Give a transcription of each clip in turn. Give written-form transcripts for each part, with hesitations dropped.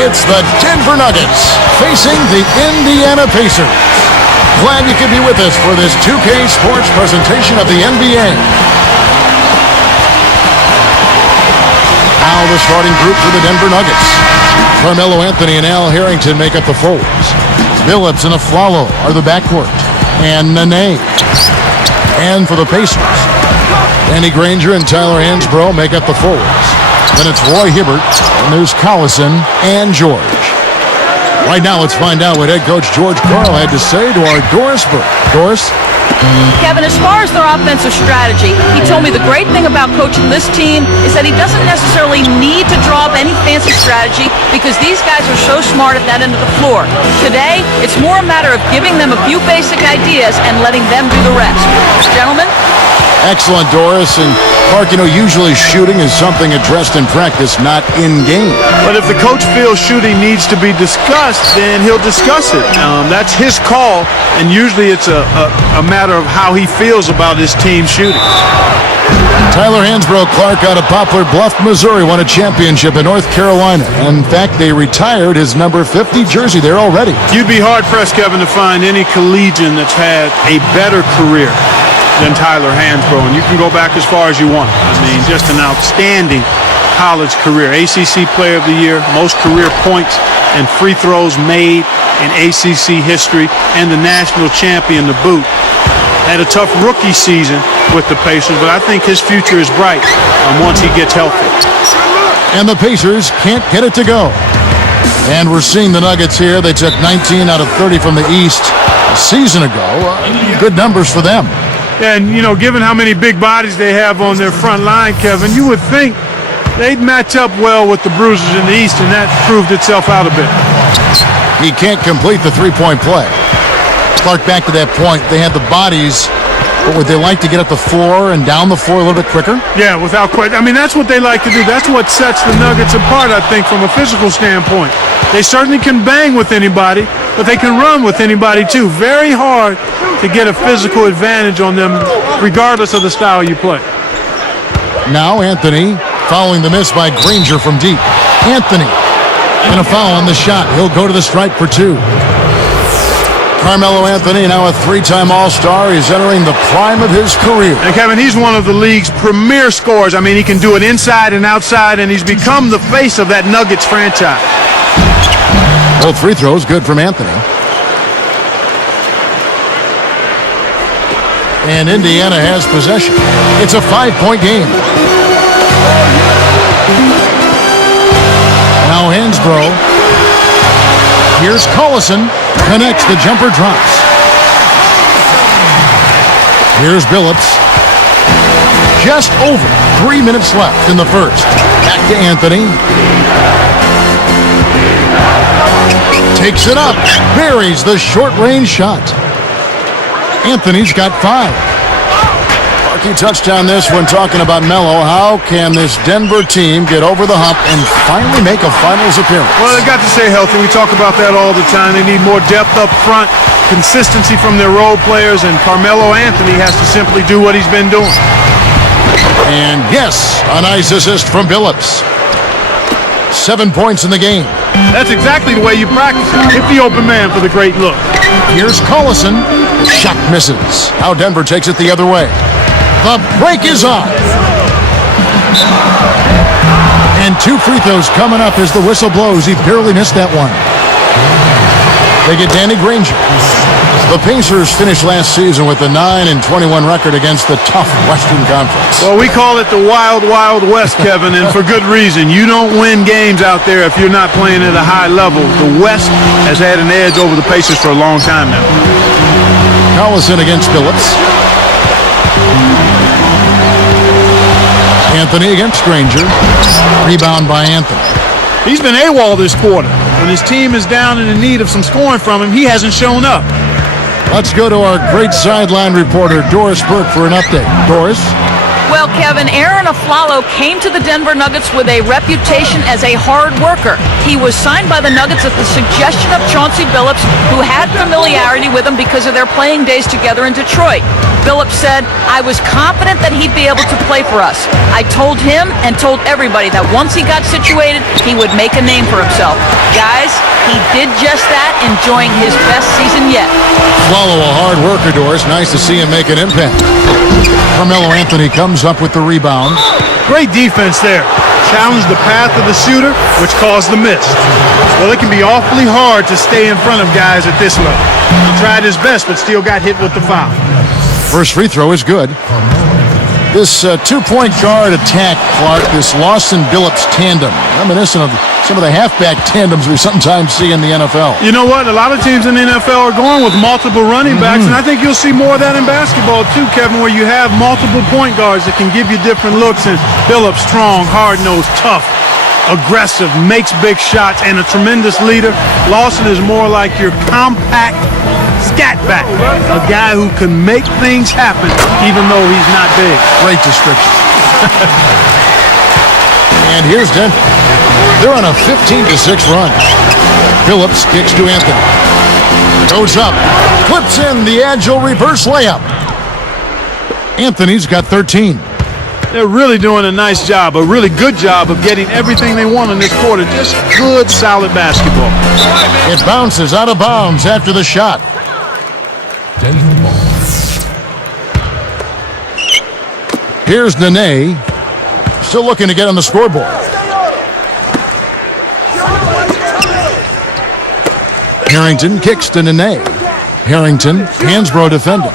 It's the Denver Nuggets facing the Indiana Pacers. Glad you could be with us for this 2K Sports presentation of the NBA. Now the starting group for the Denver Nuggets. Carmelo Anthony and Al Harrington make up the forwards. Billups and Aflalo are the backcourt. And Nene. And for the Pacers, Danny Granger and Tyler Hansbrough make up the forwards. Then it's Roy Hibbert, and there's Collison and George. Right now, let's find out what head coach George Karl had to say to our Doris Burke. Doris? Kevin, as far as their offensive strategy, he told me the great thing about coaching this team is that he doesn't necessarily need to draw up any fancy strategy because these guys are so smart at that end of the floor. Today, it's more a matter of giving them a few basic ideas and letting them do the rest. Gentlemen? Excellent, Doris. And Clark, usually shooting is something addressed in practice, not in-game. But if the coach feels shooting needs to be discussed, then he'll discuss it. That's his call, and usually it's a matter of how he feels about his team shooting. Tyler Hansbrough, Clark, out of Poplar Bluff, Missouri, won a championship in North Carolina. In fact, they retired his number 50 jersey there already. You'd be hard-pressed, Kevin, to find any collegian that's had a better career than Tyler Hansbrough, and you can go back as far as you want. I mean, just an outstanding college career. ACC Player of the Year, most career points and free throws made in ACC history, and the national champion to boot. Had a tough rookie season with the Pacers, but I think his future is bright once he gets healthy. And the Pacers can't get it to go. And we're seeing the Nuggets here. They took 19 out of 30 from the East a season ago. Good numbers for them. And, given how many big bodies they have on their front line, Kevin, you would think they'd match up well with the Bruisers in the East, and that proved itself out a bit. He can't complete the three-point play. Clark, back to that point, they had the bodies, but would they like to get up the floor and down the floor a little bit quicker? Yeah, without question. I mean, that's what they like to do. That's what sets the Nuggets apart, I think, from a physical standpoint. They certainly can bang with anybody, but they can run with anybody, too. Very hard to get a physical advantage on them, regardless of the style you play. Now Anthony following the miss by Granger from deep. Anthony and a foul on the shot. He'll go to the strike for two. Carmelo Anthony, now a three-time All-Star, is entering the prime of his career. And Kevin, he's one of the league's premier scorers. I mean, he can do it inside and outside, and he's become the face of that Nuggets franchise. Both free throws good from Anthony. And Indiana has possession. It's a 5-point game. Now Hansbrough. Here's Collison. Connects, the jumper drops. Here's Billups. Just over 3 minutes left in the first. Back to Anthony. Takes it up. Buries the short-range shot. Anthony's got 5. Markey touched on this when talking about Melo. How can this Denver team get over the hump and finally make a finals appearance? Well, they got to stay healthy. We talk about that all the time. They need more depth up front, consistency from their role players, and Carmelo Anthony has to simply do what he's been doing. And yes, a nice assist from Billups. 7 points in the game. That's exactly the way you practice it. Hit the open man for the great look. Here's Collison. Shot misses. Now Denver takes it the other way. The break is on. And 2 free throws coming up as the whistle blows. He barely missed that one. They get Danny Granger. The Pacers finished last season with a 9-21 record against the tough Western Conference. Well, we call it the Wild, Wild West, Kevin, and for good reason. You don't win games out there if you're not playing at a high level. The West has had an edge over the Pacers for a long time now. Collison against Phillips. Anthony against Granger. Rebound by Anthony. He's been AWOL this quarter. When his team is down and in need of some scoring from him, he hasn't shown up. Let's go to our great sideline reporter, Doris Burke, for an update. Doris? Well, Kevin, Aaron Aflalo came to the Denver Nuggets with a reputation as a hard worker. He was signed by the Nuggets at the suggestion of Chauncey Billups, who had familiarity with him because of their playing days together in Detroit. Billups said, "I was confident that he'd be able to play for us. I told him and told everybody that once he got situated, he would make a name for himself." Guys, he did just that, enjoying his best season yet. Aflalo, a hard worker, Doris. Nice to see him make an impact. Carmelo Anthony comes up with the rebound. Great defense there. Challenged the path of the shooter, which caused the miss. Well, it can be awfully hard to stay in front of guys at this level. He tried his best, but still got hit with the foul. First free throw is good. This two-point guard attack, Clark, this Lawson-Billups tandem, reminiscent of some of the halfback tandems we sometimes see in the NFL. You know what? A lot of teams in the NFL are going with multiple running backs, and I think you'll see more of that in basketball too, Kevin, where you have multiple point guards that can give you different looks. And Billups, strong, hard-nosed, tough, aggressive, makes big shots, and a tremendous leader. Lawson is more like your compact scat back, a guy who can make things happen even though he's not big. Great description. And here's Denver. They're on a 15-6 run. Phillips kicks to Anthony. Goes up. Clips in the agile reverse layup. Anthony's got 13. They're really doing a nice job, a really good job of getting everything they want in this quarter. Just good, solid basketball. It bounces out of bounds after the shot. Here's Nene, still looking to get on the scoreboard. Harrington kicks to Nene. Harrington, Hansbrough defending.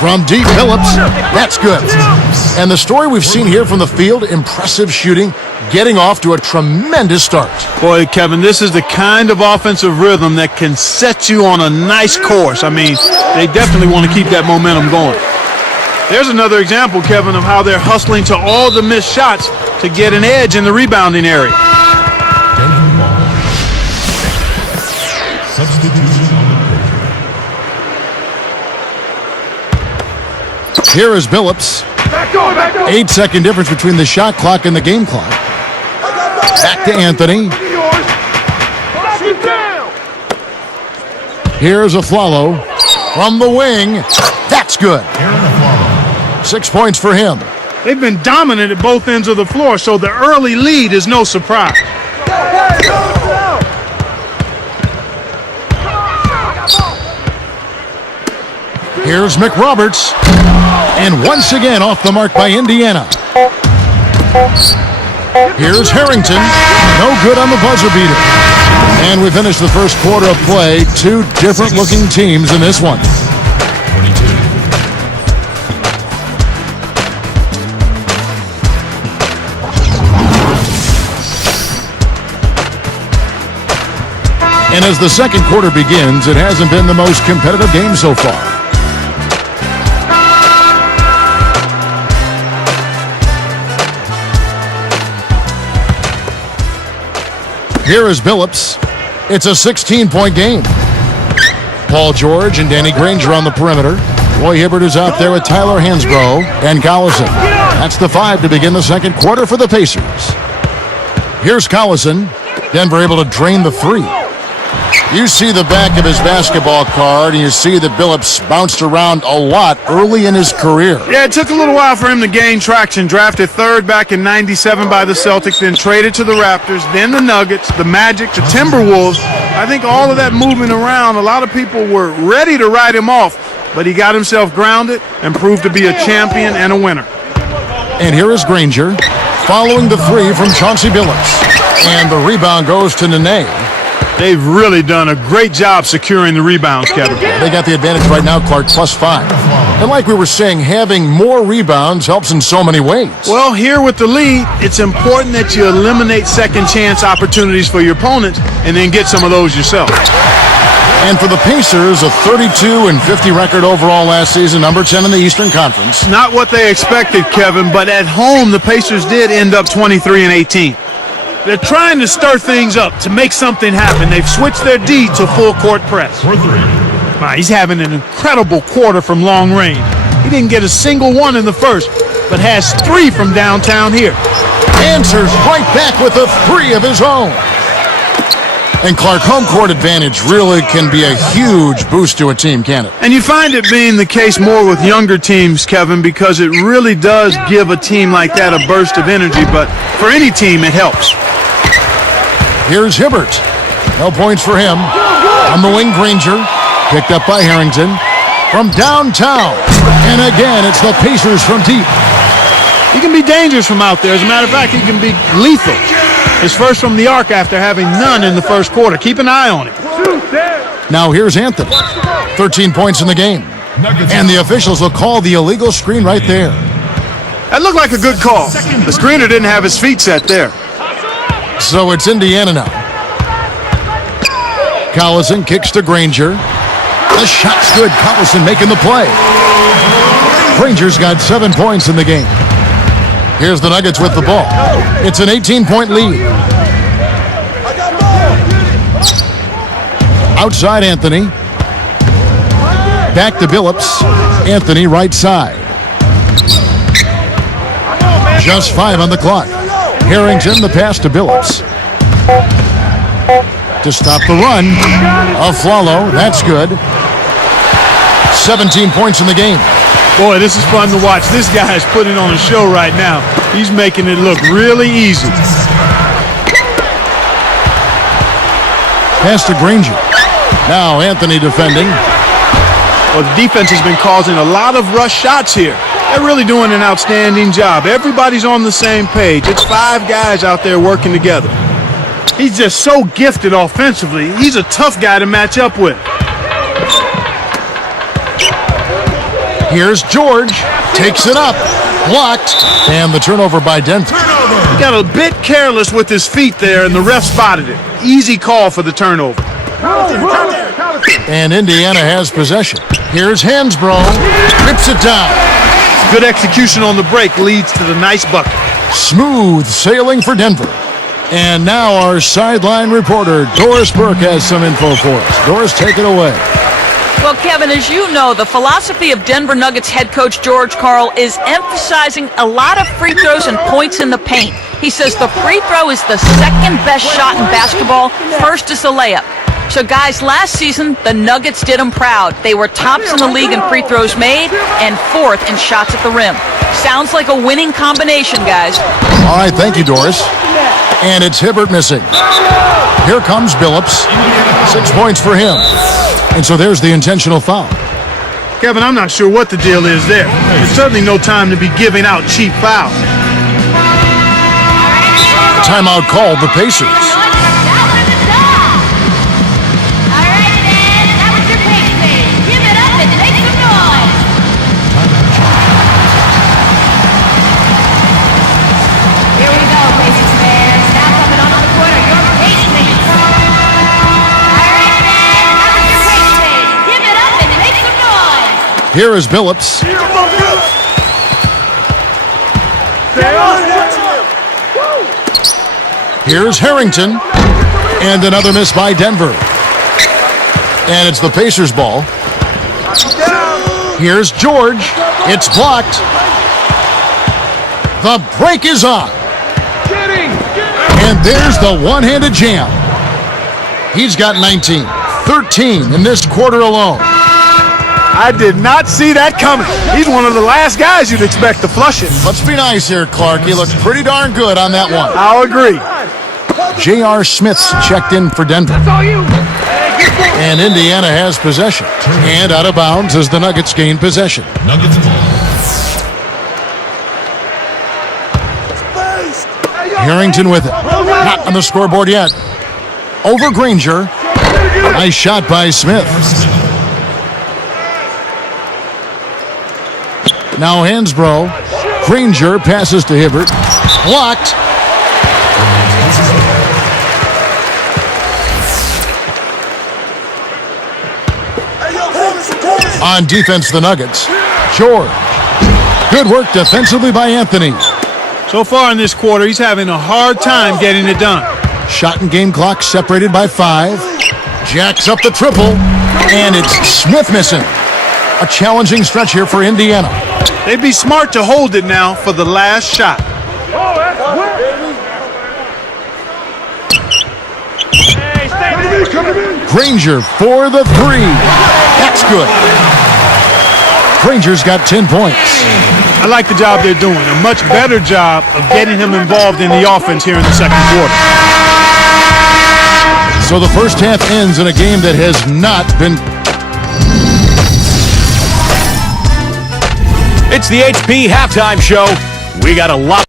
From deep, Phillips, that's good. And the story we've seen here from the field, impressive shooting, getting off to a tremendous start. Boy, Kevin, this is the kind of offensive rhythm that can set you on a nice course. I mean, they definitely want to keep that momentum going. There's another example, Kevin, of how they're hustling to all the missed shots to get an edge in the rebounding area. Here is Billups. 8-second difference between the shot clock and the game clock. Back to Anthony. Here's Aflalo from the wing. That's good. 6 points for him. They've been dominant at both ends of the floor, so the early lead is no surprise. Here's McRoberts. And once again off the mark by Indiana. Here's Harrington. No good on the buzzer beater. And we finish the first quarter of play. Two different looking teams in this one. And as the second quarter begins, it hasn't been the most competitive game so far. Here is Billups. It's a 16-point game. Paul George and Danny Granger on the perimeter. Roy Hibbert is out there with Tyler Hansbrough and Collison. That's the 5 to begin the second quarter for the Pacers. Here's Collison. Denver able to drain the 3. You see the back of his basketball card, and you see that Billups bounced around a lot early in his career. Yeah, it took a little while for him to gain traction. Drafted third back in '97 by the Celtics, then traded to the Raptors, then the Nuggets, the Magic, the Timberwolves. I think all of that moving around, a lot of people were ready to write him off, but he got himself grounded and proved to be a champion and a winner. And here is Granger, following the 3 from Chauncey Billups. And the rebound goes to Nene. They've really done a great job securing the rebounds, Kevin. They got the advantage right now, Clark, +5. And like we were saying, having more rebounds helps in so many ways. Well, here with the lead, it's important that you eliminate second chance opportunities for your opponent and then get some of those yourself. And for the Pacers, a 32-50 record overall last season, number 10 in the Eastern Conference. Not what they expected, Kevin, but at home, the Pacers did end up 23-18. They're trying to stir things up to make something happen. They've switched their D to full court press. Wow, he's having an incredible quarter from long range. He didn't get a single one in the first, but has 3 from downtown here. Answers right back with a 3 of his own. And Clark, home court advantage really can be a huge boost to a team, can't it? And you find it being the case more with younger teams, Kevin, because it really does give a team like that a burst of energy, but for any team, it helps. Here's Hibbert. No points for him. On the wing, Granger. Picked up by Harrington. From downtown. And again, it's the Pacers from deep. He can be dangerous from out there. As a matter of fact, he can be lethal. His first from the arc after having none in the first quarter. Keep an eye on him. Now here's Anthony. 13 points in the game. And the officials will call the illegal screen right there. That looked like a good call. The screener didn't have his feet set there. So it's Indiana now. Collison kicks to Granger. The shot's good. Collison making the play. Granger's got 7 points in the game. Here's the Nuggets with the ball. It's an 18-point lead. Outside Anthony. Back to Billups. Anthony right side. Just 5 on the clock. Harrington, the pass to Billups. To stop the run. Aflalo, that's good. 17 points in the game. Boy, this is fun to watch. This guy is putting on a show right now. He's making it look really easy. Pass to Granger. Now Anthony defending. Well, the defense has been causing a lot of rush shots here. They're really doing an outstanding job. Everybody's on the same page. It's 5 guys out there working together. He's just so gifted offensively. He's a tough guy to match up with. Here's George. Takes it up. Blocked. And the turnover by Denver. He got a bit careless with his feet there, and the ref spotted it. Easy call for the turnover. And Indiana has possession. Here's Hansbrough. Rips it down. Good execution on the break leads to the nice bucket. Smooth sailing for Denver. And now our sideline reporter, Doris Burke, has some info for us. Doris, take it away. Well, Kevin, as you know, the philosophy of Denver Nuggets head coach George Karl is emphasizing a lot of free throws and points in the paint. He says the free throw is the second best shot in basketball. First is the layup. So, guys, last season, the Nuggets did them proud. They were tops in the league in free throws made and 4th in shots at the rim. Sounds like a winning combination, guys. All right, thank you, Doris. And it's Hibbert missing. Here comes Billups. 6 points for him. And so there's the intentional foul. Kevin, I'm not sure what the deal is there. There's certainly no time to be giving out cheap fouls. Timeout called the Pacers. Here is Billups. Here's Harrington. And another miss by Denver. And it's the Pacers' ball. Here's George. It's blocked. The break is on. And there's the one-handed jam. He's got 19, 13 in this quarter alone. I did not see that coming. He's one of the last guys you'd expect to flush it. Let's be nice here, Clark. He looked pretty darn good on that one. I'll agree. J.R. Smith's checked in for Denver. And Indiana has possession. And out of bounds as the Nuggets gain possession. Nuggets ball. Harrington with it. Not on the scoreboard yet. over Granger. Nice shot by Smith. Now Hansbrough. Granger passes to Hibbert. Blocked. On defense, the Nuggets. George. Good work defensively by Anthony. So far in this quarter, he's having a hard time getting it done. Shot and game clock separated by 5. Jacks up the triple, and it's Smith missing. A challenging stretch here for Indiana. They'd be smart to hold it now for the last shot. Granger for the 3. That's good. Granger's got 10 points. I like the job they're doing. A much better job of getting him involved in the offense here in the second quarter. So the first half ends in a game that has not been... It's the HP Halftime Show. We got a lot